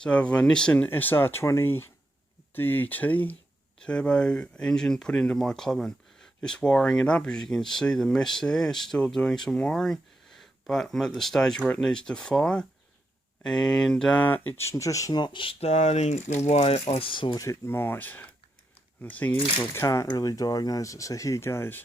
So I have a Nissan SR20DET turbo engine put into my Clubman. Just wiring it up. As you can see, the mess there, still doing some wiring, but I'm at the stage where it needs to fire, and it's just not starting the way I thought it might. And the thing is, I can't really diagnose it, so here goes.